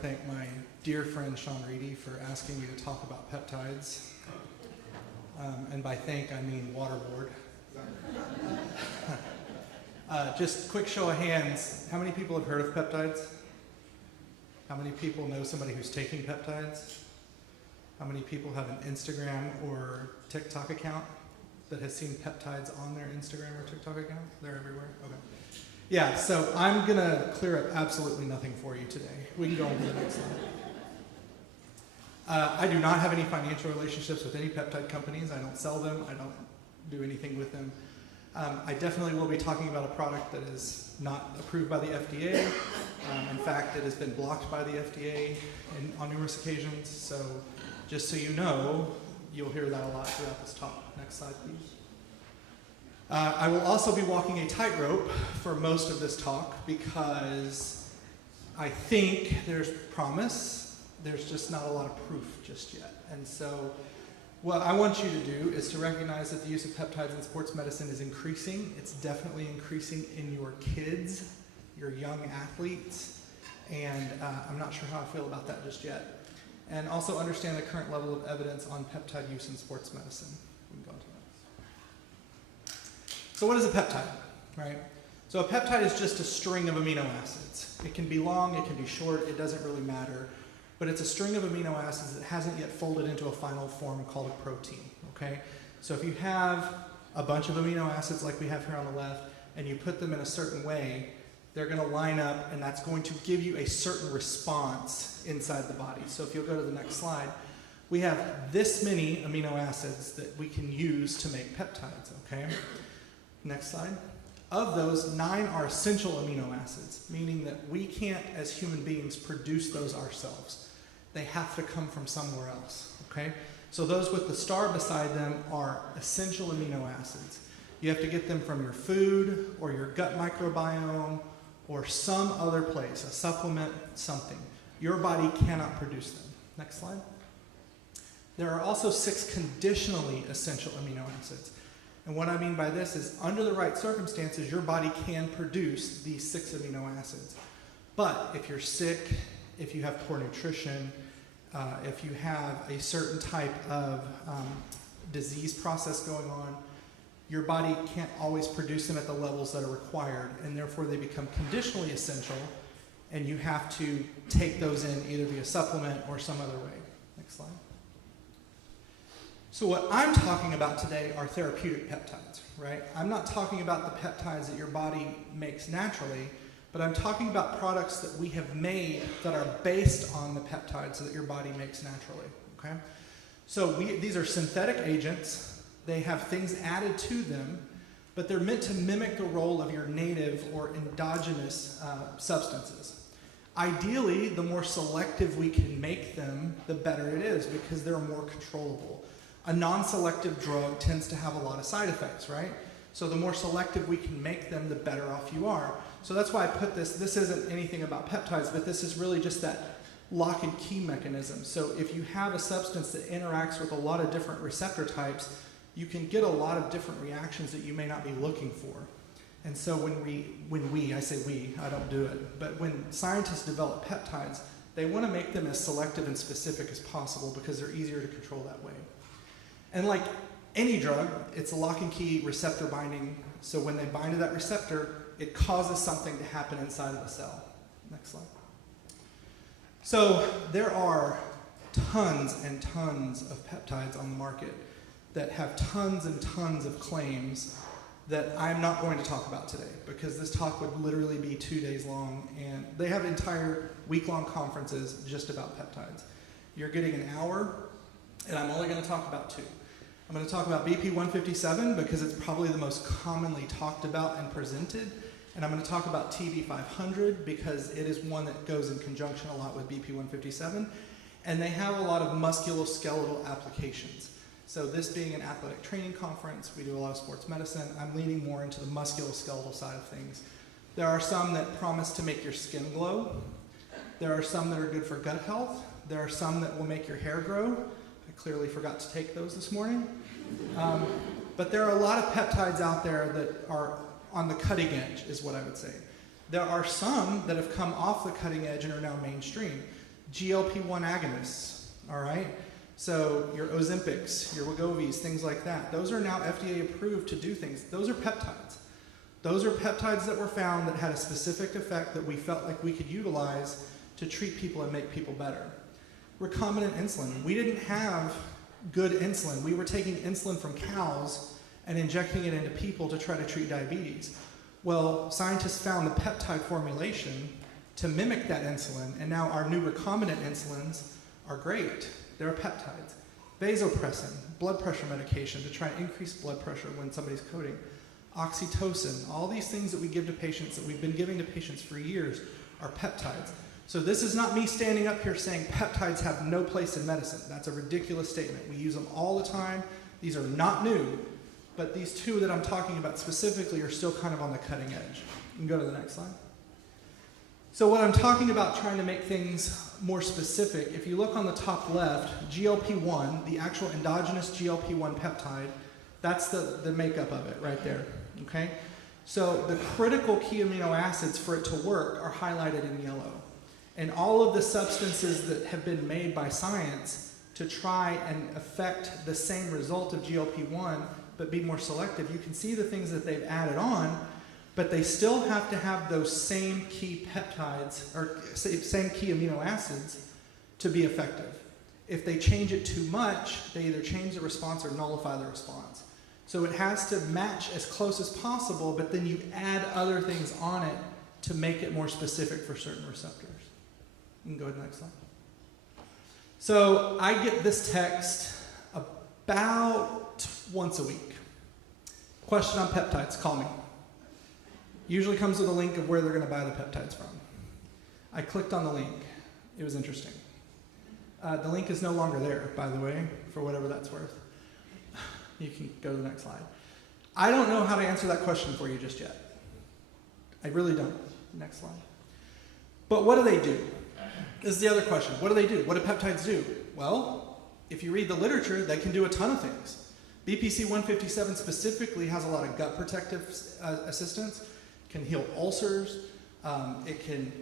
thank my dear friend Sean Reedy for asking me to talk about peptides. And by thank, I mean waterboard. Just quick show of hands, how many people have heard of peptides? How many people know somebody who's taking peptides? How many people have an Instagram or TikTok account that has seen peptides on their Instagram or TikTok account? They're everywhere? Okay. Yeah, so I'm going to clear up absolutely nothing for you today. We can go on to the next slide. I do not have any financial relationships with any peptide companies. I don't sell them. I don't do anything with them. I definitely will be talking about a product that is not approved by the FDA. In fact, it has been blocked by the FDA on numerous occasions. So just so you know, you'll hear that a lot throughout this talk. Next slide, please. I will also be walking a tightrope for most of this talk because I think there's promise. There's just not a lot of proof just yet. And so what I want you to do is to recognize that the use of peptides in sports medicine is increasing. It's definitely increasing in your kids, your young athletes, and I'm not sure how I feel about that just yet. And also understand the current level of evidence on peptide use in sports medicine. We can go on to that. So what is a peptide, right? So a peptide is just a string of amino acids. It can be long, it can be short, it doesn't really matter. But it's a string of amino acids that hasn't yet folded into a final form called a protein, okay? So if you have a bunch of amino acids like we have here on the left, and you put them in a certain way, they're gonna line up, and that's going to give you a certain response inside the body. So if you'll go to the next slide, we have this many amino acids that we can use to make peptides, okay? Next slide. Of those, 9 are essential amino acids, meaning that we can't, as human beings, produce those ourselves. They have to come from somewhere else, okay? So those with the star beside them are essential amino acids. You have to get them from your food or your gut microbiome or some other place, a supplement, something. Your body cannot produce them. Next slide. There are also 6 conditionally essential amino acids. And what I mean by this is under the right circumstances, your body can produce these 6 amino acids. But if you're sick, if you have poor nutrition, if you have a certain type of disease process going on, your body can't always produce them at the levels that are required, and therefore they become conditionally essential, and you have to take those in either via supplement or some other way. Next slide. So what I'm talking about today are therapeutic peptides, right? I'm not talking about the peptides that your body makes naturally, but I'm talking about products that we have made that are based on the peptides that your body makes naturally, okay? So these are synthetic agents. They have things added to them, but they're meant to mimic the role of your native or endogenous substances. Ideally, the more selective we can make them, the better it is because they're more controllable. A non-selective drug tends to have a lot of side effects, right? So the more selective we can make them, the better off you are. So that's why I put this isn't anything about peptides, but this is really just that lock and key mechanism. So if you have a substance that interacts with a lot of different receptor types, you can get a lot of different reactions that you may not be looking for. And so I say we, I don't do it, but when scientists develop peptides, they want to make them as selective and specific as possible because they're easier to control that way. And like any drug, it's a lock and key receptor binding. So when they bind to that receptor, it causes something to happen inside of the cell. Next slide. So there are tons and tons of peptides on the market that have tons and tons of claims that I'm not going to talk about today because this talk would literally be 2 days long, and they have entire week-long conferences just about peptides. You're getting an hour, and I'm only going to talk about 2. I'm going to talk about BP157 because it's probably the most commonly talked about and presented, and I'm going to talk about TB500 because it is one that goes in conjunction a lot with BP157, and they have a lot of musculoskeletal applications. So this being an athletic training conference, we do a lot of sports medicine. I'm leaning more into the musculoskeletal side of things. There are some that promise to make your skin glow. There are some that are good for gut health. There are some that will make your hair grow. I clearly forgot to take those this morning. But there are a lot of peptides out there that are on the cutting edge, is what I would say. There are some that have come off the cutting edge and are now mainstream. GLP-1 agonists, all right? So your Ozempics, your Wegovy's, things like that. Those are now FDA approved to do things. Those are peptides. Those are peptides that were found that had a specific effect that we felt like we could utilize to treat people and make people better. Recombinant insulin. We didn't have good insulin. We were taking insulin from cows and injecting it into people to try to treat diabetes. Well, scientists found the peptide formulation to mimic that insulin, and now our new recombinant insulins are great. They're peptides. Vasopressin, blood pressure medication to try to increase blood pressure when somebody's coding. Oxytocin, all these things that we give to patients, that we've been giving to patients for years, are peptides. So this is not me standing up here saying peptides have no place in medicine. That's a ridiculous statement. We use them all the time. These are not new, but these two that I'm talking about specifically are still kind of on the cutting edge. You can go to the next slide. So what I'm talking about, trying to make things more specific, if you look on the top left, GLP-1, the actual endogenous GLP-1 peptide, that's the makeup of it right there, okay? So the critical key amino acids for it to work are highlighted in yellow. And all of the substances that have been made by science to try and affect the same result of GLP-1 but be more selective, you can see the things that they've added on, but they still have to have those same key peptides, or same key amino acids, to be effective. If they change it too much, they either change the response or nullify the response. So it has to match as close as possible, but then you add other things on it to make it more specific for certain receptors. You can go ahead to the next slide. So I get this text about once a week. Question on peptides, call me. Usually comes with a link of where they're going to buy the peptides from. I clicked on the link. It was interesting. The link is no longer there, by the way, for whatever that's worth. You can go to the next slide. I don't know how to answer that question for you just yet. I really don't. Next slide. But what do they do? This is the other question. What do they do? What do peptides do? Well, if you read the literature, they can do a ton of things. BPC 157 specifically has a lot of gut protective assistance. It can heal ulcers. It can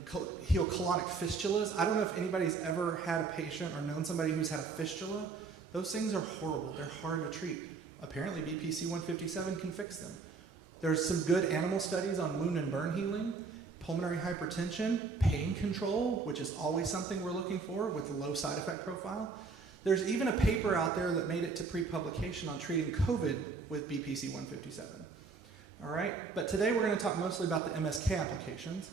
heal colonic fistulas. I don't know if anybody's ever had a patient or known somebody who's had a fistula. Those things are horrible. They're hard to treat. Apparently, BPC 157 can fix them. There's some good animal studies on wound and burn healing, pulmonary hypertension, pain control, which is always something we're looking for with a low side effect profile. There's even a paper out there that made it to pre-publication on treating COVID with BPC 157. All right, but today we're going to talk mostly about the MSK applications.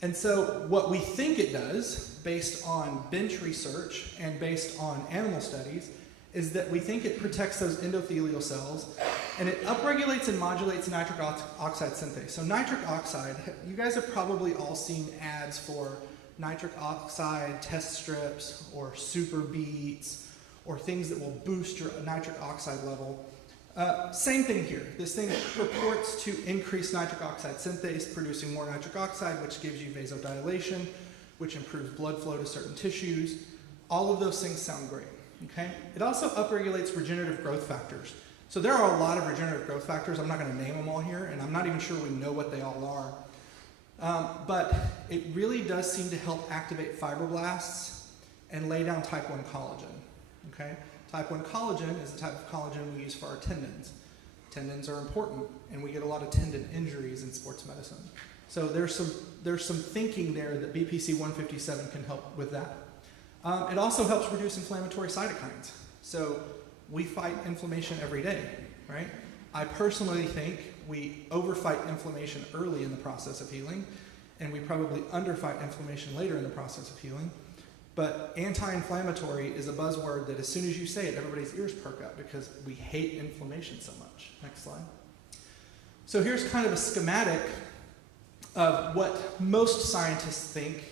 And so what we think it does, based on bench research and based on animal studies, is that we think it protects those endothelial cells, and it upregulates and modulates nitric oxide synthase. So nitric oxide, you guys have probably all seen ads for nitric oxide test strips or super beats or things that will boost your nitric oxide level. Same thing here. This thing purports to increase nitric oxide synthase, producing more nitric oxide, which gives you vasodilation, which improves blood flow to certain tissues. All of those things sound great. Okay? It also upregulates regenerative growth factors. So there are a lot of regenerative growth factors. I'm not going to name them all here, and I'm not even sure we know what they all are. But it really does seem to help activate fibroblasts and lay down type 1 collagen. Okay? Type 1 collagen is the type of collagen we use for our tendons. Tendons are important, and we get a lot of tendon injuries in sports medicine. So there's some thinking there that BPC 157 can help with that. It also helps reduce inflammatory cytokines. So we fight inflammation every day, right? I personally think we overfight inflammation early in the process of healing, and we probably underfight inflammation later in the process of healing. But anti-inflammatory is a buzzword that as soon as you say it, everybody's ears perk up because we hate inflammation so much. Next slide. So here's kind of a schematic of what most scientists think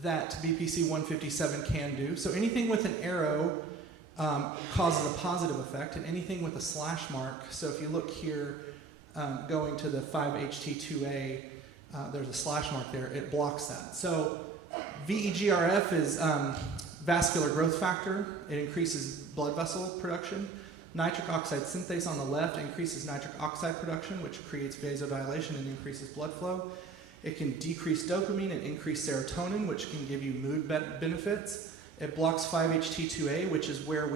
that BPC 157 can do. So anything with an arrow causes a positive effect, and anything with a slash mark, so if you look here, going to the 5-HT2A, there's a slash mark there, it blocks that. So VEGRF is vascular growth factor. It increases blood vessel production. Nitric oxide synthase on the left increases nitric oxide production, which creates vasodilation and increases blood flow. It can decrease dopamine and increase serotonin, which can give you mood benefits. It blocks 5-HT2A, which is where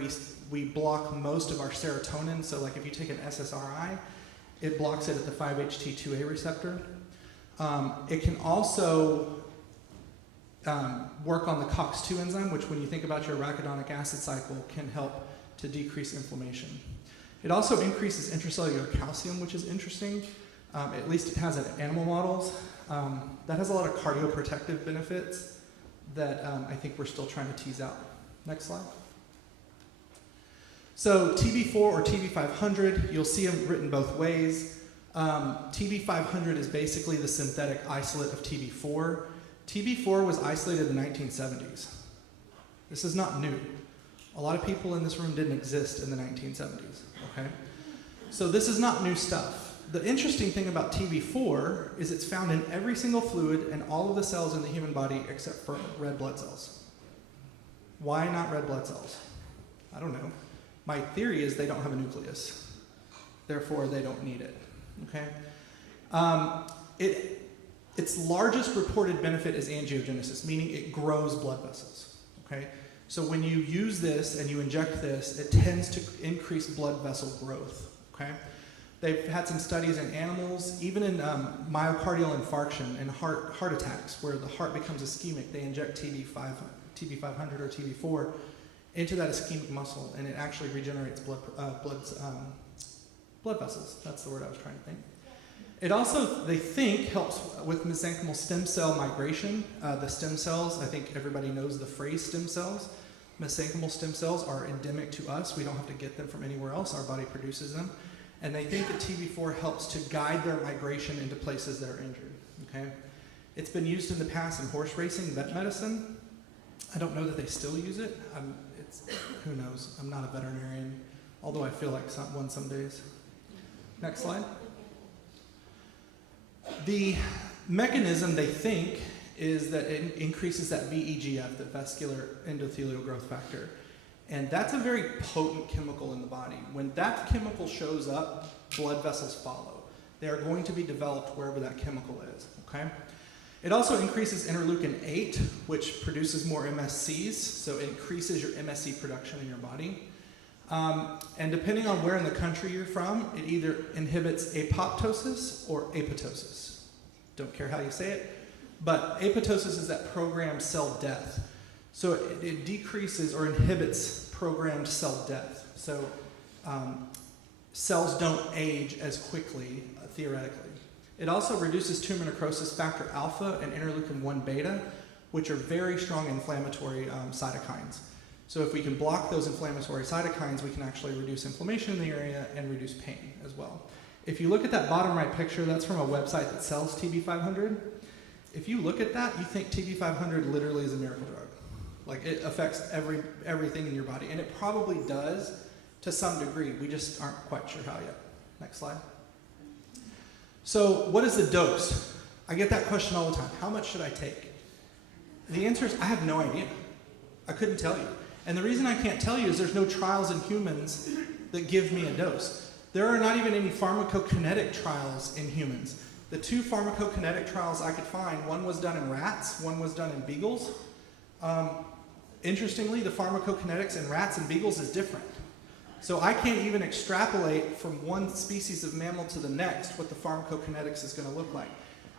we block most of our serotonin. So like if you take an SSRI, it blocks it at the 5-HT2A receptor. It can also work on the CAQSM enzyme, which when you think about your arachidonic acid cycle, can help to decrease inflammation. It also increases intracellular calcium, which is interesting. At least it has in animal models. That has a lot of cardioprotective benefits that I think we're still trying to tease out. Next slide. So TB4 or TB500, you'll see them written both ways. TB500 is basically the synthetic isolate of TB4. TB4 was isolated in the 1970s. This is not new. A lot of people in this room didn't exist in the 1970s, okay? So this is not new stuff. The interesting thing about TB4 is it's found in every single fluid and all of the cells in the human body except for red blood cells. Why not red blood cells? I don't know. My theory is they don't have a nucleus. Therefore, they don't need it, okay? Its largest reported benefit is angiogenesis, meaning it grows blood vessels, okay? So when you use this and you inject this, it tends to increase blood vessel growth, okay? They've had some studies in animals, even in myocardial infarction and heart attacks, where the heart becomes ischemic. They inject TB500 or TB4 into that ischemic muscle, and it actually regenerates blood vessels. That's the word I was trying to think. It also, they think, helps with mesenchymal stem cell migration. The stem cells, I think everybody knows the phrase stem cells. Mesenchymal stem cells are endemic to us. We don't have to get them from anywhere else. Our body produces them. And they think that TB4 helps to guide their migration into places that are injured, okay? It's been used in the past in horse racing, vet medicine. I don't know that they still use it. Who knows? I'm not a veterinarian, although I feel like one some days. Next slide. The mechanism, they think, is that it increases that VEGF, the vascular endothelial growth factor. And that's a very potent chemical in the body. When that chemical shows up, blood vessels follow. They are going to be developed wherever that chemical is, okay? It also increases interleukin 8, which produces more MSCs, so it increases your MSC production in your body. And depending on where in the country you're from, it either inhibits apoptosis or apoptosis. Don't care how you say it, but apoptosis is that programmed cell death. So it decreases or inhibits programmed cell death. So cells don't age as quickly, theoretically. It also reduces tumor necrosis factor alpha and interleukin 1 beta, which are very strong inflammatory cytokines. So if we can block those inflammatory cytokines, we can actually reduce inflammation in the area and reduce pain as well. If you look at that bottom right picture, that's from a website that sells TB500. If you look at that, you think TB500 literally is a miracle drug. Like it affects everything in your body, and it probably does to some degree. We just aren't quite sure how yet. Next slide. So what is the dose? I get that question all the time. How much should I take? The answer is I have no idea. I couldn't tell you. And the reason I can't tell you is there's no trials in humans that give me a dose. There are not even any pharmacokinetic trials in humans. The two pharmacokinetic trials I could find, one was done in rats, one was done in beagles. Interestingly, the pharmacokinetics in rats and beagles is different. So I can't even extrapolate from one species of mammal to the next what the pharmacokinetics is going to look like.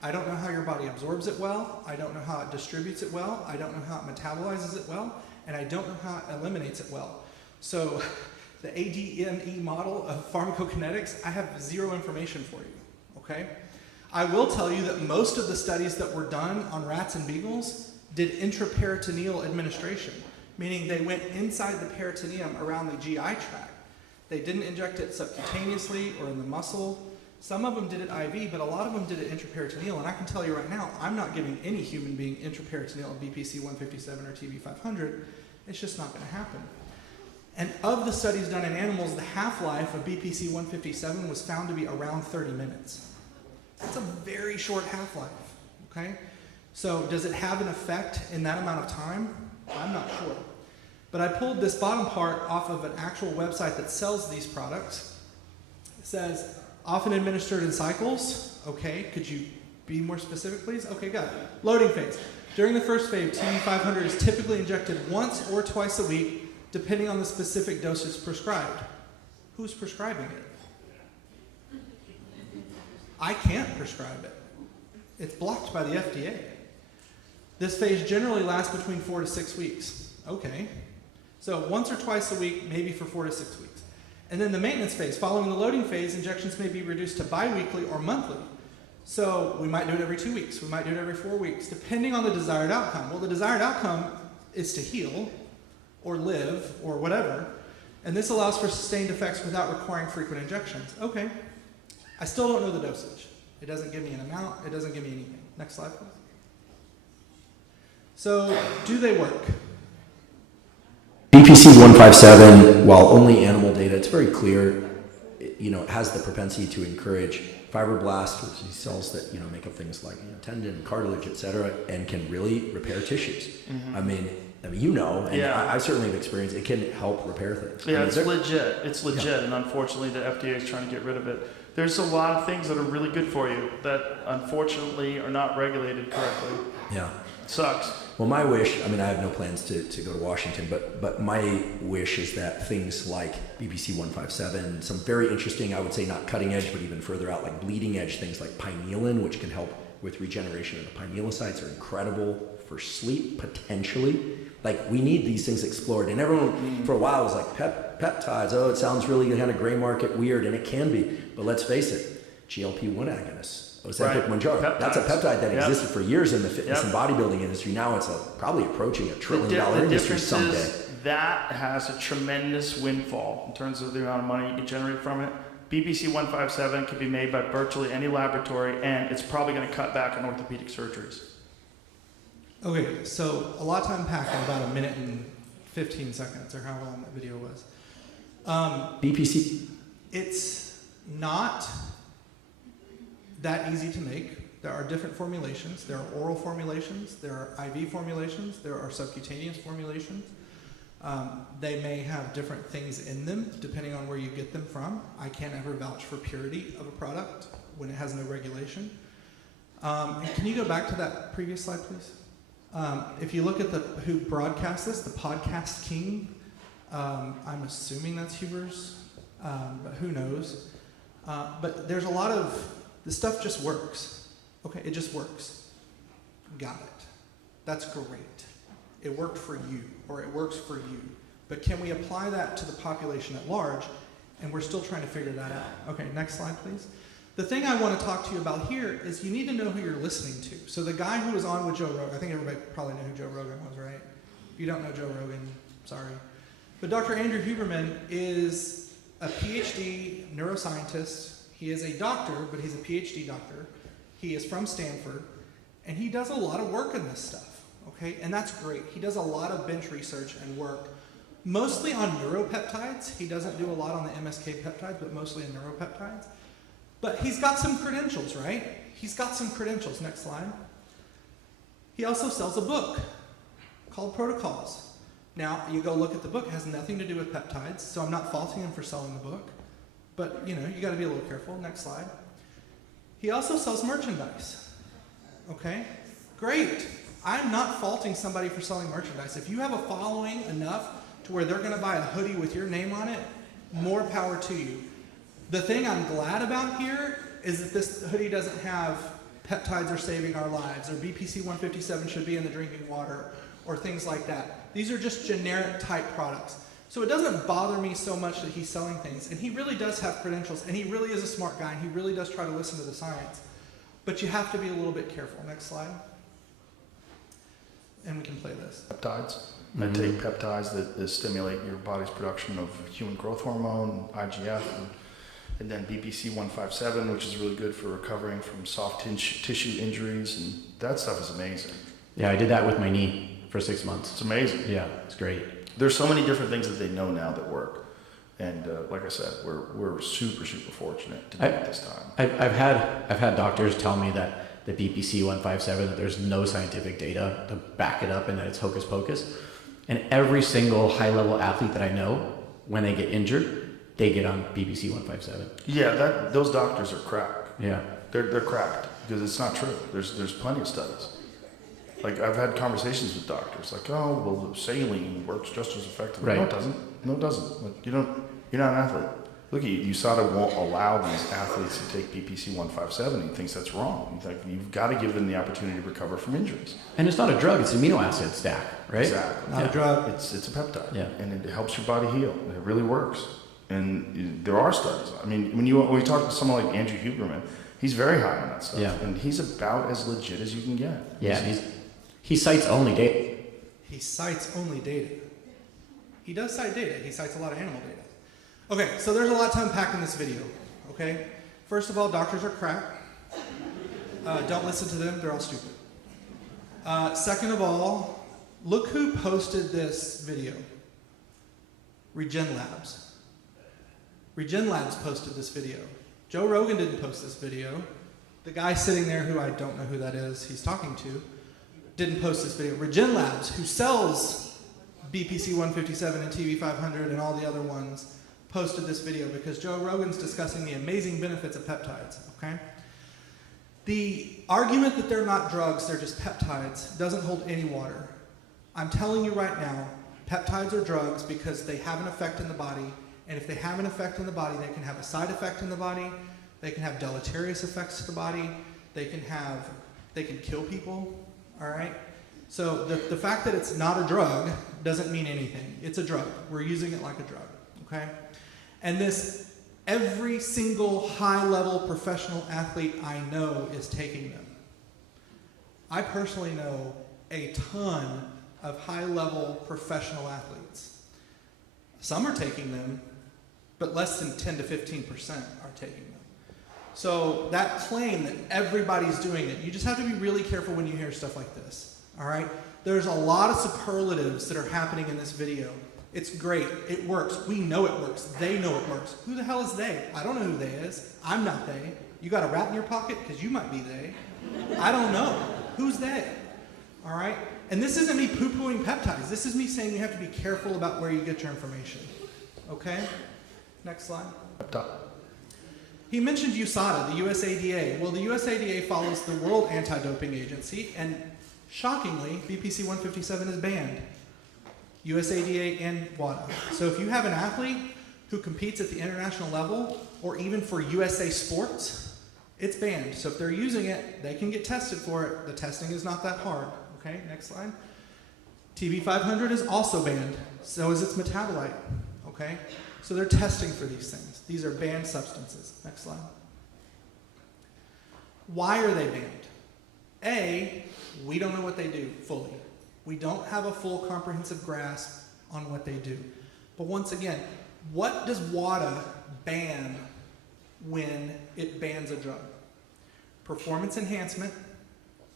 I don't know how your body absorbs it well. I don't know how it distributes it well. I don't know how it metabolizes it well. And I don't know how it eliminates it well. So the ADME model of pharmacokinetics, I have zero information for you, okay? I will tell you that most of the studies that were done on rats and beagles did intraperitoneal administration, meaning they went inside the peritoneum around the GI tract. They didn't inject it subcutaneously or in the muscle. Some of them did it IV, but a lot of them did it intraperitoneal. And I can tell you right now, I'm not giving any human being intraperitoneal BPC 157 or TB500. It's just not going to happen. And of the studies done in animals, the half-life of BPC 157 was found to be around 30 minutes. That's a very short half-life, okay? So does it have an effect in that amount of time? I'm not sure. But I pulled this bottom part off of an actual website that sells these products. It says, often administered in cycles. Okay, could you Be more specific, please. Okay, got it. Loading phase. During the first phase, TB500 is typically injected once or twice a week, depending on the specific dosage prescribed. Who's prescribing it? I can't prescribe it. It's blocked by the FDA. This phase generally lasts between 4 to 6 weeks. Okay. So once or twice a week, maybe for 4 to 6 weeks. And then the maintenance phase. Following the loading phase, injections may be reduced to biweekly or monthly. So we might do it every 2 weeks. We might do it every 4 weeks, depending on the desired outcome. Well, the desired outcome is to heal or live or whatever. And this allows for sustained effects without requiring frequent injections. Okay. I still don't know the dosage. It doesn't give me an amount. It doesn't give me anything. Next slide, please. So, do they work? BPC 157, while only animal data, it's very clear, it has the propensity to encourage fibroblasts, which are these cells that, make up things like tendon, cartilage, etc., and can really repair tissues. Mm-hmm. I mean, I certainly have experienced it can help repair things. Yeah, it's legit, and unfortunately the FDA is trying to get rid of it. There's a lot of things that are really good for you that unfortunately are not regulated correctly. Yeah. It sucks. Well, my wish, I have no plans to go to Washington, but my wish is that things like BPC 157, some very interesting, I would say not cutting edge, but even further out, like bleeding edge things like pinealin, which can help with regeneration of the pinealocytes, are incredible for sleep, potentially. Like, we need these things explored. And everyone, for a while, was like, peptides, it sounds really kind of gray market weird, and it can be. But let's face it, GLP-1 agonists. Ozempic, Mounjaro. That's a peptide that existed for years in the fitness and bodybuilding industry. Now it's probably approaching $1 trillion industry someday. The difference is that has a tremendous windfall in terms of the amount of money you can generate from it. BPC 157 can be made by virtually any laboratory, and it's probably going to cut back on orthopedic surgeries. Okay, so a lot of time packed in about 1 minute and 15 seconds, or however long that video was. BPC? It's not that easy to make. There are different formulations. There are oral formulations, there are IV formulations, there are subcutaneous formulations. They may have different things in them depending on where you get them from. I can't ever vouch for purity of a product when it has no regulation. And can you go back to that previous slide, please? If you look at who broadcasts this, the podcast king, I'm assuming that's Huber's, but who knows? But there's a lot of, the stuff just works. Okay, it just works. Got it. That's great. It worked for you, or it works for you. But can we apply that to the population at large? And we're still trying to figure that out. Okay, next slide, please. The thing I want to talk to you about here is you need to know who you're listening to. So the guy who was on with Joe Rogan, I think everybody probably knew who Joe Rogan was, right? If you don't know Joe Rogan, sorry. But Dr. Andrew Huberman is a PhD neuroscientist. He is a doctor, but he's a PhD doctor. He is from Stanford, and he does a lot of work in this stuff, okay? And that's great. He does a lot of bench research and work, mostly on neuropeptides. He doesn't do a lot on the RMSK peptides, but mostly in neuropeptides. But he's got some credentials, right? He's got some credentials. Next slide. He also sells a book called Protocols. Now, you go look at the book. It has nothing to do with peptides, so I'm not faulting him for selling the book. But, you got to be a little careful. Next slide. He also sells merchandise. Okay? Great. I'm not faulting somebody for selling merchandise. If you have a following enough to where they're going to buy a hoodie with your name on it, more power to you. The thing I'm glad about here is that this hoodie doesn't have peptides are saving our lives, or BPC 157 should be in the drinking water, or things like that. These are just generic type products. So it doesn't bother me so much that he's selling things. And he really does have credentials, and he really is a smart guy, and he really does try to listen to the science. But you have to be a little bit careful. Next slide. And we can play this. Peptides. I take peptides that stimulate your body's production of human growth hormone, IGF, and then BPC 157, which is really good for recovering from soft tissue injuries, and that stuff is amazing. Yeah, I did that with my knee for 6 months. It's amazing. Yeah, it's great. There's so many different things that they know now that work, and like I said, we're super fortunate to do it this time. I've had doctors tell me that the BPC 157, that there's no scientific data to back it up and that it's hocus pocus. And every single high-level athlete that I know, when they get injured, they get on BPC 157. Yeah, those doctors are cracked. Yeah, they're cracked. because it's not true. There's plenty of studies. Like, I've had conversations with doctors, like, oh, well, the saline works just as effectively. Right. No, it doesn't. No, it doesn't. Like, you're not an athlete. Look at you. USADA won't allow these athletes to take BPC 157. He thinks that's wrong. He's like, you've got to give them the opportunity to recover from injuries. And it's not a drug; it's an amino acid stack, right? Exactly. Not a drug. It's a peptide. Yeah. And it helps your body heal. And it really works. And there are studies. I mean, when we talk to someone like Andrew Huberman, he's very high on that stuff. Yeah. And he's about as legit as you can get. Yeah, he cites only data. He cites only data. He does cite data. He cites a lot of animal data. Okay, so there's a lot to unpack in this video, okay? First of all, doctors are crap. Don't listen to them. They're all stupid. Second of all, look who posted this video. Regen Labs. Regen Labs posted this video. Joe Rogan didn't post this video. The guy sitting there, who I don't know who that is, he's talking to, didn't post this video. Regen Labs, who sells BPC 157 and TV 500 and all the other ones, posted this video because Joe Rogan's discussing the amazing benefits of peptides, okay? The argument that they're not drugs, they're just peptides, doesn't hold any water. I'm telling you right now, peptides are drugs because they have an effect in the body, and if they have an effect in the body, they can have a side effect in the body, they can have deleterious effects to the body, they can kill people, all right? So the fact that it's not a drug doesn't mean anything. It's a drug. We're using it like a drug, okay? And every single high-level professional athlete I know is taking them. I personally know a ton of high-level professional athletes. Some are taking them, but less than 10 to 15% are taking them. So that claim that everybody's doing it, you just have to be really careful when you hear stuff like this, all right? There's a lot of superlatives that are happening in this video. It's great. It works. We know it works. They know it works. Who the hell is they? I don't know who they is. I'm not they. You got a rat in your pocket? Because you might be they. I don't know. Who's they? All right? And this isn't me poo-pooing peptides. This is me saying you have to be careful about where you get your information. Okay? Next slide. He mentioned USADA, the USADA. Well, the USADA follows the World Anti-Doping Agency, and shockingly, BPC 157 is banned. USADA and WADA. So if you have an athlete who competes at the international level, or even for USA Sports, it's banned. So if they're using it, they can get tested for it. The testing is not that hard. Okay, next slide. TV 500 is also banned. So is its metabolite. Okay, so they're testing for these things. These are banned substances. Next slide. Why are they banned? A, we don't know what they do fully. We don't have a full comprehensive grasp on what they do. But once again, what does WADA ban when it bans a drug? Performance enhancement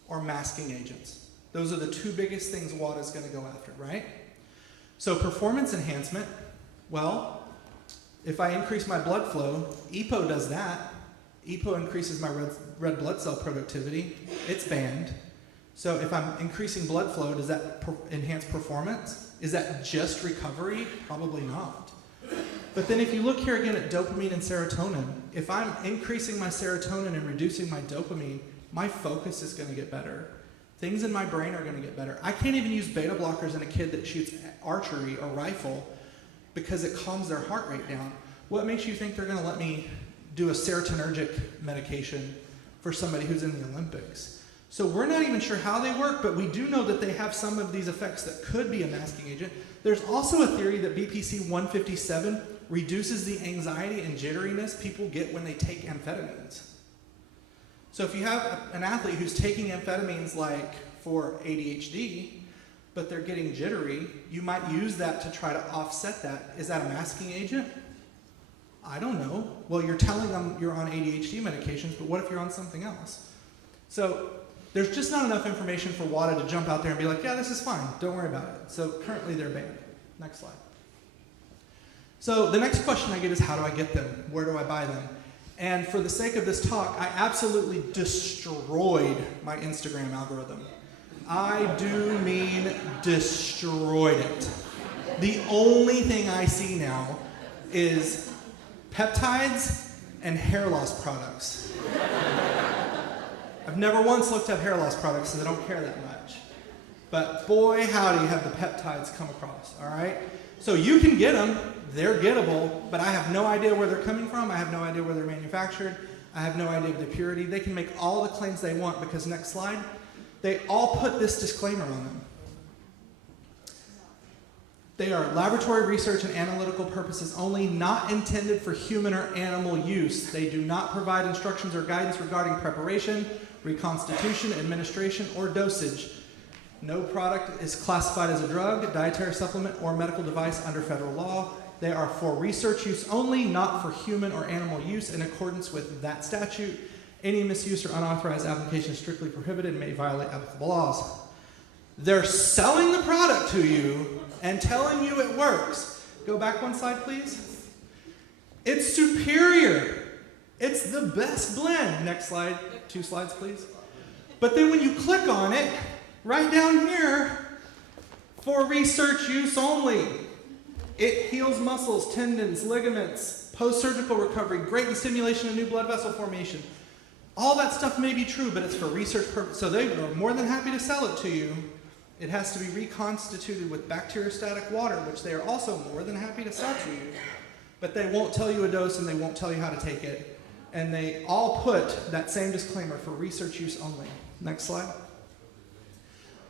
or masking agents. Those are the two biggest things WADA is going to go after, right? So performance enhancement, well, if I increase my blood flow, EPO does that. EPO increases my red blood cell productivity. It's banned. So if I'm increasing blood flow, does that enhance performance? Is that just recovery? Probably not. But then if you look here again at dopamine and serotonin, if I'm increasing my serotonin and reducing my dopamine, my focus is going to get better. Things in my brain are going to get better. I can't even use beta blockers in a kid that shoots archery or rifle because it calms their heart rate down. What makes you think they're going to let me do a serotonergic medication for somebody who's in the Olympics? So we're not even sure how they work, but we do know that they have some of these effects that could be a masking agent. There's also a theory that BPC 157 reduces the anxiety and jitteriness people get when they take amphetamines. So if you have an athlete who's taking amphetamines like for ADHD, but they're getting jittery, you might use that to try to offset that. Is that a masking agent? I don't know. Well, you're telling them you're on ADHD medications, but what if you're on something else? So there's just not enough information for WADA to jump out there and be like, yeah, this is fine, don't worry about it. So currently they're banned. Next slide. So the next question I get is, how do I get them? Where do I buy them? And for the sake of this talk, I absolutely destroyed my Instagram algorithm. I do mean destroyed it. The only thing I see now is peptides and hair loss products. I've never once looked up hair loss products because I don't care that much. But boy, howdy, have the peptides come across, all right? So you can get them, they're gettable, but I have no idea where they're coming from. I have no idea where they're manufactured. I have no idea of the purity. They can make all the claims they want because, next slide, they all put this disclaimer on them. They are laboratory research and analytical purposes only, not intended for human or animal use. They do not provide instructions or guidance regarding preparation, reconstitution, administration, or dosage. No product is classified as a drug, dietary supplement, or medical device under federal law. They are for research use only, not for human or animal use in accordance with that statute. Any misuse or unauthorized application is strictly prohibited and may violate applicable laws. They're selling the product to you and telling you it works. Go back one slide, please. It's superior. It's the best blend. Next slide. 2 slides, please. But then when you click on it, right down here, for research use only. It heals muscles, tendons, ligaments, post-surgical recovery, great in stimulation of new blood vessel formation. All that stuff may be true, but it's for research purposes. So they are more than happy to sell it to you. It has to be reconstituted with bacteriostatic water, which they are also more than happy to sell to you. But they won't tell you a dose and they won't tell you how to take it. And they all put that same disclaimer for research use only. Next slide.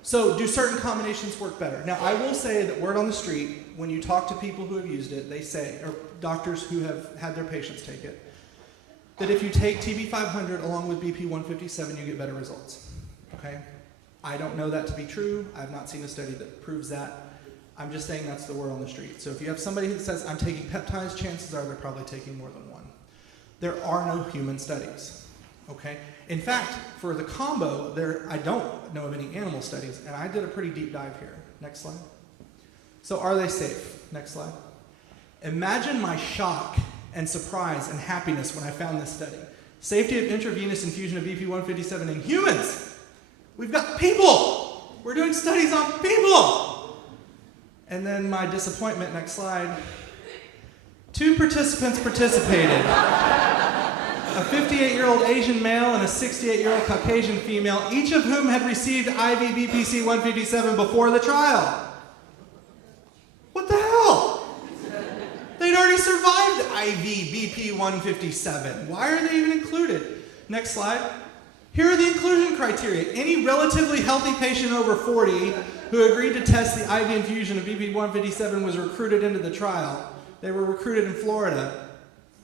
So do certain combinations work better? Now, I will say that word on the street, when you talk to people who have used it, they say, or doctors who have had their patients take it, that if you take TB500 along with BP157, you get better results. Okay? I don't know that to be true. I've not seen a study that proves that. I'm just saying that's the word on the street. So if you have somebody that says, I'm taking peptides, chances are they're probably taking more than one. There are no human studies. Okay? In fact, for the combo, I don't know of any animal studies, and I did a pretty deep dive here. Next slide. So are they safe? Next slide. Imagine my shock and surprise and happiness when I found this study. Safety of intravenous infusion of BP157 in humans. We've got people. We're doing studies on people. And then my disappointment, next slide. 2 participants participated. A 58-year-old Asian male and a 68-year-old Caucasian female, each of whom had received IV BPC-157 before the trial. What the hell? They'd already survived IV BP-157. Why are they even included? Next slide. Here are the inclusion criteria. Any relatively healthy patient over 40 who agreed to test the IV infusion of BP-157 was recruited into the trial. They were recruited in Florida.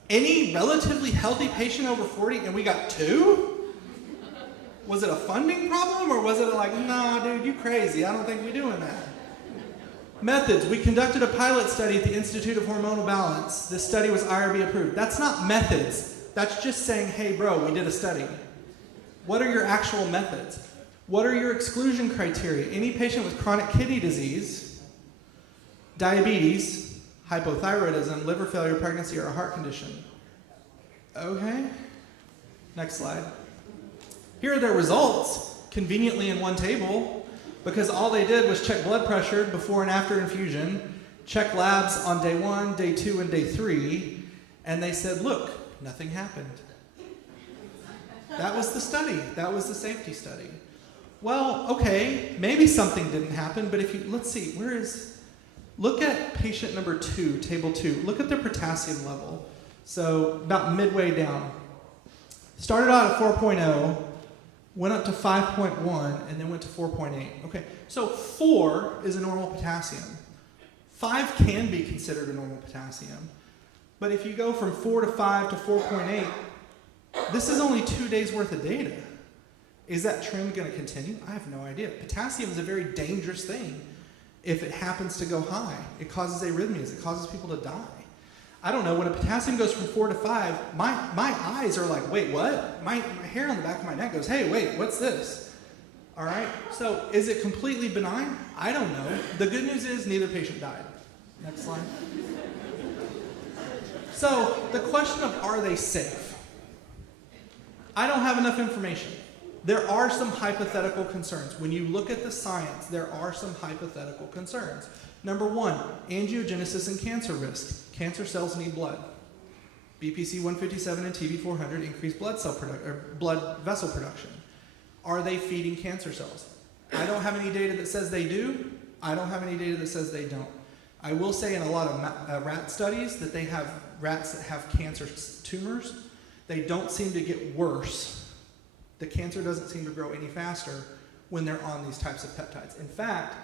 Any relatively healthy patient over 40, and we got 2? Was it a funding problem, or was it like, nah, dude, you crazy, I don't think we're doing that? Methods. We conducted a pilot study at the Institute of Hormonal Balance. This study was IRB approved. That's not methods. That's just saying, hey, bro, we did a study. What are your actual methods? What are your exclusion criteria? Any patient with chronic kidney disease, diabetes, hypothyroidism, liver failure, pregnancy, or a heart condition. Okay. Next slide. Here are their results, conveniently in one table, because all they did was check blood pressure before and after infusion, check labs on day 1, day 2, and day 3, and they said, look, nothing happened. That was the study. That was the safety study. Well, okay, maybe something didn't happen, but if you, let's see, look at patient number 2, table 2. Look at their potassium level. So about midway down. Started out at 4.0, went up to 5.1, and then went to 4.8. Okay, so 4 is a normal potassium. 5 can be considered a normal potassium. But if you go from 4 to 5 to 4.8, this is only 2 days worth of data. Is that trend going to continue? I have no idea. Potassium is a very dangerous thing. If it happens to go high, it causes arrhythmias, it causes people to die. I don't know, when a potassium goes from 4 to 5, my eyes are like, wait, what? My hair on the back of my neck goes, hey, wait, what's this? All right, so is it completely benign? I don't know. The good news is neither patient died. Next slide. So the question of are they safe? I don't have enough information. There are some hypothetical concerns. When you look at the science, there are some hypothetical concerns. Number 1, angiogenesis and cancer risk. Cancer cells need blood. BPC-157 and TB-400 increase blood vessel production. Are they feeding cancer cells? I don't have any data that says they do. I don't have any data that says they don't. I will say in a lot of rat studies that they have rats that have cancer tumors. They don't seem to get worse. The cancer doesn't seem to grow any faster when they're on these types of peptides. In fact,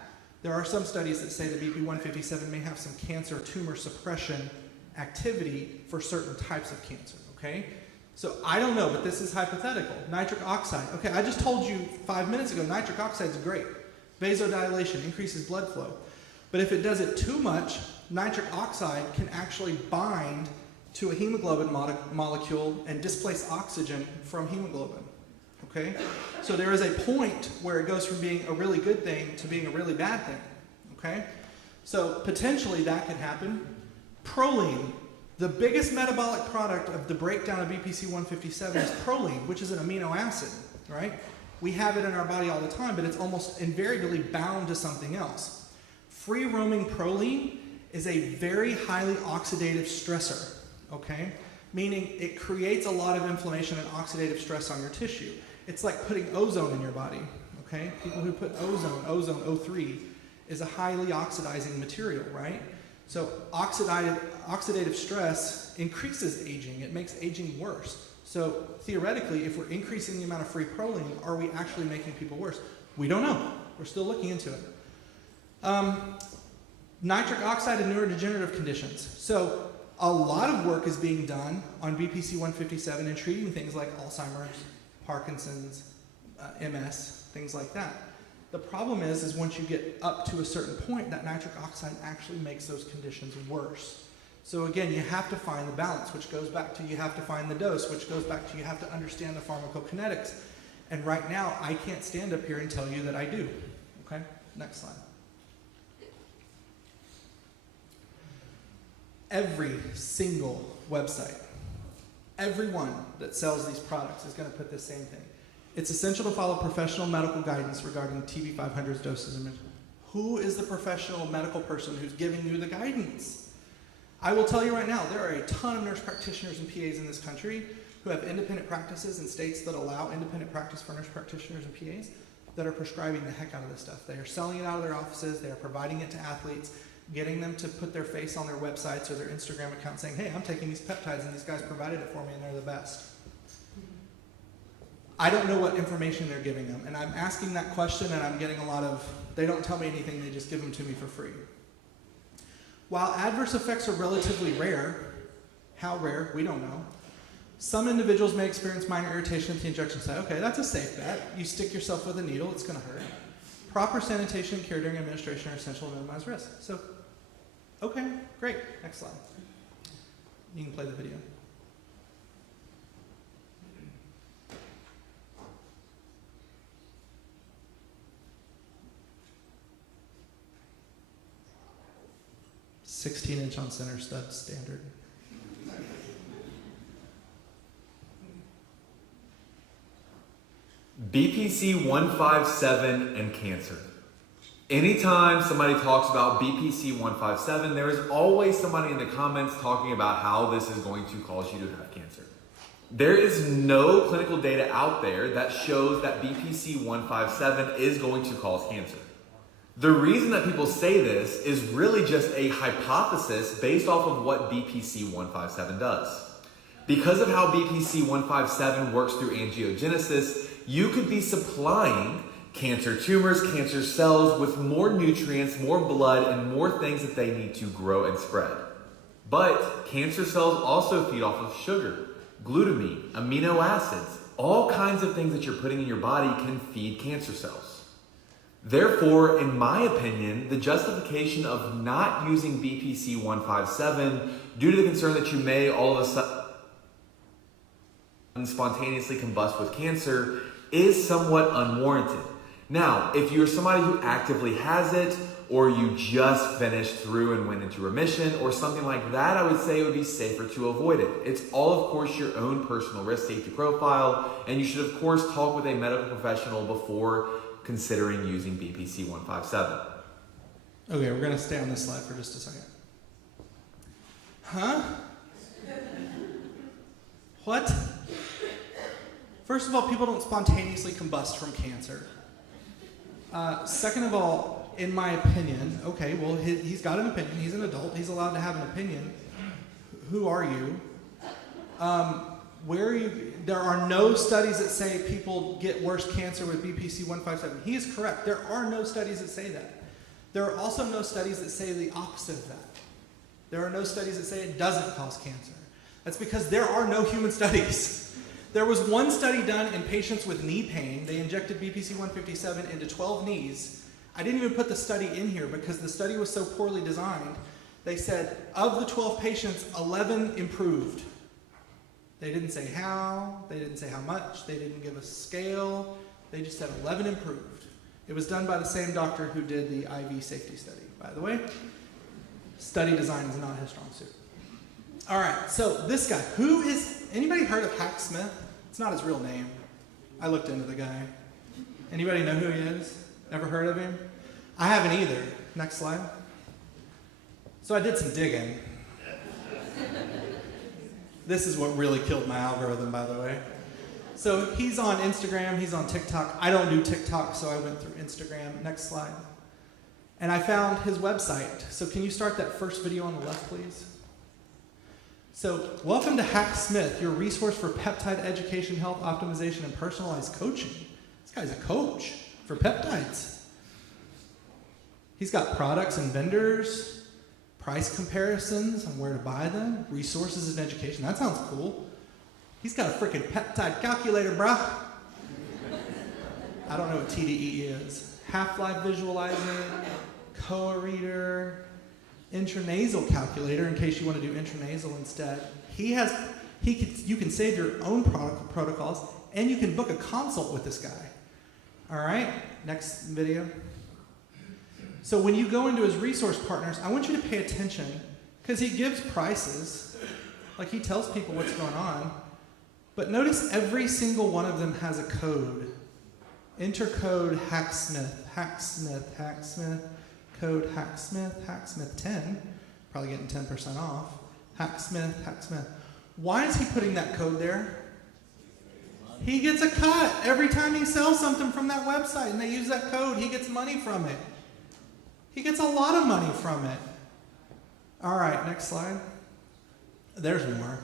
there are some studies that say the BP157 may have some cancer tumor suppression activity for certain types of cancer, okay? So I don't know, but this is hypothetical. Nitric oxide. Okay, I just told you 5 minutes ago, nitric oxide is great. Vasodilation, increases blood flow. But if it does it too much, nitric oxide can actually bind to a hemoglobin molecule and displace oxygen from hemoglobin. Okay? So there is a point where it goes from being a really good thing to being a really bad thing. Okay? So potentially that could happen. Proline. The biggest metabolic product of the breakdown of BPC-157 is proline, which is an amino acid, right? We have it in our body all the time, but it's almost invariably bound to something else. Free-roaming proline is a very highly oxidative stressor, okay? Meaning it creates a lot of inflammation and oxidative stress on your tissue. It's like putting ozone in your body, okay? People who put ozone, O3, is a highly oxidizing material, right? So oxidative stress increases aging. It makes aging worse. So theoretically, if we're increasing the amount of free proline, are we actually making people worse? We don't know. We're still looking into it. Nitric oxide and neurodegenerative conditions. So a lot of work is being done on BPC-157 in treating things like Alzheimer's, Parkinson's, MS, things like that. The problem is once you get up to a certain point, that nitric oxide actually makes those conditions worse. So again, you have to find the balance, which goes back to you have to find the dose, which goes back to you have to understand the pharmacokinetics. And right now, I can't stand up here and tell you that I do. Okay, next slide. Every single website, everyone that sells these products is going to put the same thing. It's essential to follow professional medical guidance regarding TB500's doses and measurements. Who is the professional medical person who's giving you the guidance? I will tell you right now, there are a ton of nurse practitioners and PAs in this country who have independent practices in states that allow independent practice for nurse practitioners and PAs that are prescribing the heck out of this stuff. They are selling it out of their offices, they are providing it to athletes, getting them to put their face on their websites or their Instagram account saying, hey, I'm taking these peptides and these guys provided it for me and they're the best. I don't know what information they're giving them, and I'm asking that question and I'm getting a lot of, they don't tell me anything, they just give them to me for free. While adverse effects are relatively rare, how rare, we don't know. Some individuals may experience minor irritation at the injection site. Okay, that's a safe bet. You stick yourself with a needle, it's gonna hurt. Proper sanitation and care during administration are essential to minimize risk. So, okay, great, next slide. You can play the video. "16" on center stud standard. BPC-157 and cancer. Anytime somebody talks about BPC-157, there is always somebody in the comments talking about how this is going to cause you to have cancer. There is no clinical data out there that shows that BPC-157 is going to cause cancer. The reason that people say this is really just a hypothesis based off of what BPC-157 does. Because of how BPC-157 works through angiogenesis, you could be supplying cancer tumors, cancer cells with more nutrients, more blood, and more things that they need to grow and spread. But cancer cells also feed off of sugar, glutamine, amino acids. All kinds of things that you're putting in your body can feed cancer cells. Therefore, in my opinion, the justification of not using BPC-157 due to the concern that you may all of a sudden spontaneously combust with cancer is somewhat unwarranted. Now, if you're somebody who actively has it, or you just finished through and went into remission, or something like that, I would say it would be safer to avoid it. It's all, of course, your own personal risk safety profile, and you should, of course, talk with a medical professional before considering using BPC-157. Okay, we're going to stay on this slide for just a second. Huh? What? First of all, people don't spontaneously combust from cancer. Second of all, in my opinion, okay, well, he's got an opinion. He's an adult. He's allowed to have an opinion. Who are you? Where are you? There are no studies that say people get worse cancer with BPC 157. He is correct. There are no studies that say that. There are also no studies that say the opposite of that. There are no studies that say it doesn't cause cancer. That's because there are no human studies. There was one study done in patients with knee pain. They injected BPC 157 into 12 knees. I didn't even put the study in here because the study was so poorly designed. They said of the 12 patients, 11 improved. They didn't say how, they didn't say how much, they didn't give a scale, they just said 11 improved. It was done by the same doctor who did the IV safety study, by the way. Study design is not his strong suit. All right, so this guy, anybody heard of CAQSM? It's not his real name. I looked into the guy. Anybody know who he is? Ever heard of him? I haven't either. Next slide. So I did some digging. This is what really killed my algorithm, by the way. So he's on Instagram, he's on TikTok. I don't do TikTok, so I went through Instagram. Next slide. And I found his website. So can you start that first video on the left, please? So welcome to CAQSM, your resource for peptide education, health optimization, and personalized coaching. This guy's a coach for peptides. He's got products and vendors, price comparisons on where to buy them, resources and education. That sounds cool. He's got a freaking peptide calculator, bruh. I don't know what TDE is. Half-life visualizer, COA-reader, intranasal calculator in case you want to do intranasal instead. You can save your own protocols, and you can book a consult with this guy. All right, next video. So when you go into his resource partners, I want you to pay attention because he gives prices, like he tells people what's going on. But notice every single one of them has a code. Enter code HAQSM, code HAQSM 10, probably getting 10% off. HAQSM. Why is he putting that code there? He gets a cut every time he sells something from that website and they use that code. He gets money from it. He gets a lot of money from it. All right, next slide. There's more.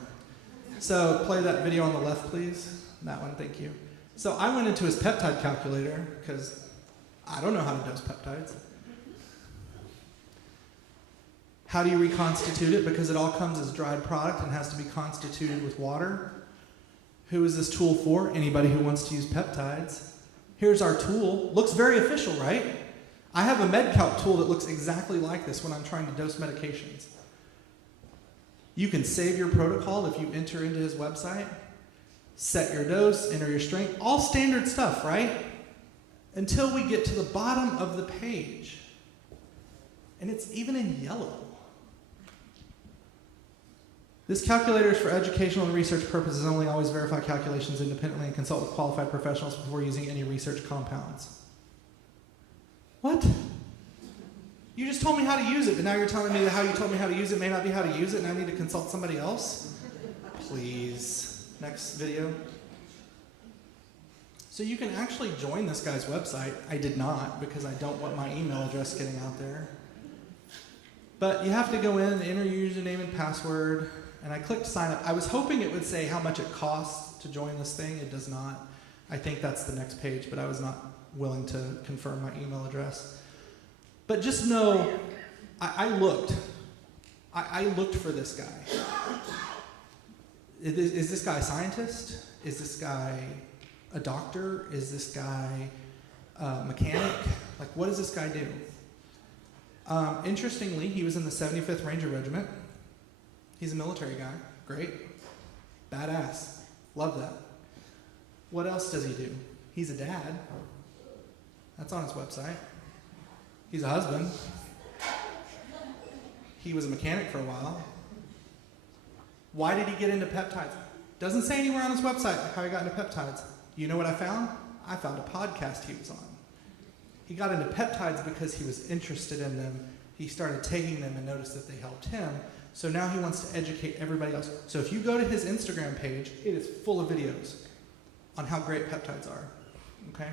So play that video on the left, please. That one, thank you. So I went into his peptide calculator because I don't know how to dose peptides. How do you reconstitute it? Because it all comes as dried product and has to be constituted with water. Who is this tool for? Anybody who wants to use peptides. Here's our tool. Looks very official, right? I have a MedCalc tool that looks exactly like this when I'm trying to dose medications. You can save your protocol if you enter into his website, set your dose, enter your strength, all standard stuff, right? Until we get to the bottom of the page. And it's even in yellow. This calculator is for educational and research purposes only. Always verify calculations independently and consult with qualified professionals before using any research compounds. What? You just told me how to use it, but now you're telling me that how you told me how to use it may not be how to use it, and I need to consult somebody else? Please. Next video. So you can actually join this guy's website. I did not, because I don't want my email address getting out there. But you have to go in and enter your username and password, and I clicked sign up. I was hoping it would say how much it costs to join this thing. It does not. I think that's the next page, but I was not willing to confirm my email address. But just know, I looked. I looked for this guy. Is this guy a scientist? Is this guy a doctor? Is this guy a mechanic? Like, what does this guy do? Interestingly, he was in the 75th Ranger Regiment. He's a military guy. Great. Badass. Love that. What else does he do? He's a dad. That's on his website. He's a husband. He was a mechanic for a while. Why did he get into peptides? Doesn't say anywhere on his website how he got into peptides. You know what I found? I found a podcast he was on. He got into peptides because he was interested in them. He started taking them and noticed that they helped him. So now he wants to educate everybody else. So if you go to his Instagram page, it is full of videos. on how great peptides are, okay?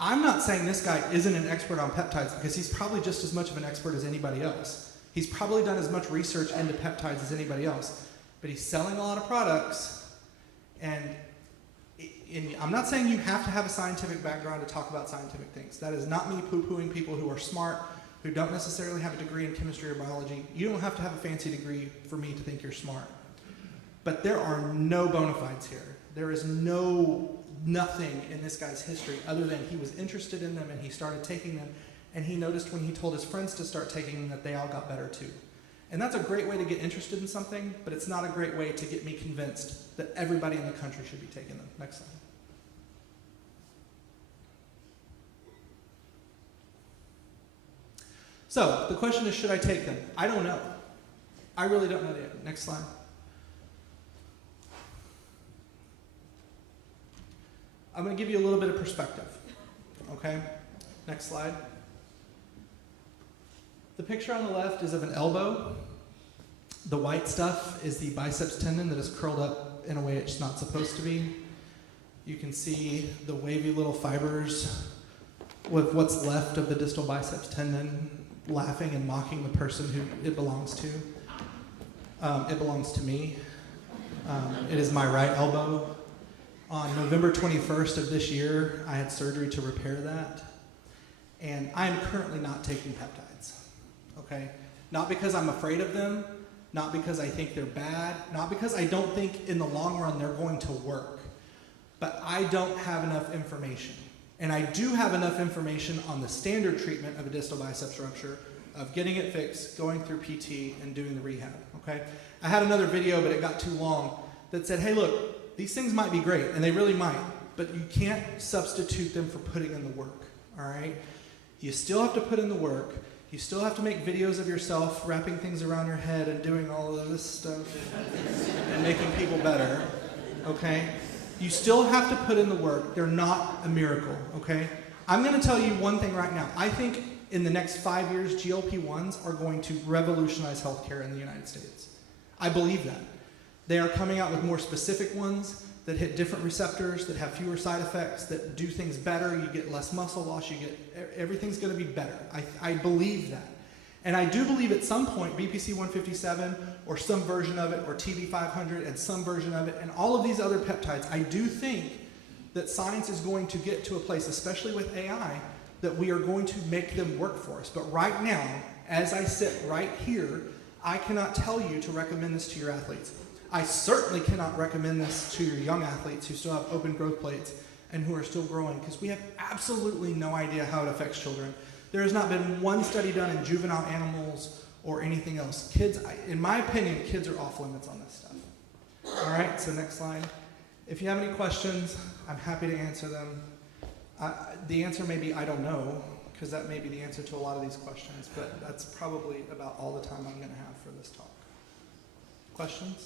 I'm not saying this guy isn't an expert on peptides because he's probably just as much of an expert as anybody else. He's probably done as much research into peptides as anybody else, but he's selling a lot of products, and I'm not saying you have to have a scientific background to talk about scientific things. That is not me poo-pooing people who are smart, who don't necessarily have a degree in chemistry or biology. You don't have to have a fancy degree for me to think you're smart. But there are no bona fides here. There is nothing in this guy's history other than he was interested in them and he started taking them, and he noticed when he told his friends to start taking them that they all got better too. And that's a great way to get interested in something, but it's not a great way to get me convinced that everybody in the country should be taking them. Next slide. So the question is, should I take them? I don't know. I really don't know yet. Next slide. I'm going to give you a little bit of perspective. Okay? Next slide. The picture on the left is of an elbow. The white stuff is the biceps tendon that is curled up in a way it's not supposed to be. You can see the wavy little fibers with what's left of the distal biceps tendon laughing and mocking the person who it belongs to. It belongs to me. It is my right elbow. On November 21st of this year, I had surgery to repair that. And I am currently not taking peptides. Okay? Not because I'm afraid of them, not because I think they're bad, not because I don't think in the long run they're going to work. But I don't have enough information. And I do have enough information on the standard treatment of a distal biceps rupture, of getting it fixed, going through PT, and doing the rehab, okay? I had another video, but it got too long, that said, hey, look, these things might be great, and they really might, but you can't substitute them for putting in the work, all right? You still have to put in the work. You still have to make videos of yourself wrapping things around your head and doing all of this stuff and making people better, okay? You still have to put in the work. They're not a miracle, okay? I'm going to tell you one thing right now. I think in the next 5 years, GLP-1s are going to revolutionize healthcare in the United States. I believe that. They are coming out with more specific ones that hit different receptors, that have fewer side effects, that do things better. You get less muscle loss. Everything's going to be better. I believe that. And I do believe at some point, BPC 157 or some version of it, or TB 500 and some version of it, and all of these other peptides, I do think that science is going to get to a place, especially with AI, that we are going to make them work for us. But right now, as I sit right here, I cannot tell you to recommend this to your athletes. I certainly cannot recommend this to your young athletes who still have open growth plates and who are still growing, because we have absolutely no idea how it affects children. There has not been one study done in juvenile animals or anything else. Kids, in my opinion, kids are off limits on this stuff. All right, so next slide. If you have any questions, I'm happy to answer them. The answer may be I don't know, because that may be the answer to a lot of these questions, but that's probably about all the time I'm going to have for this talk. Questions?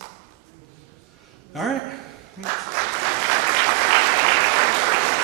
All right. Thanks.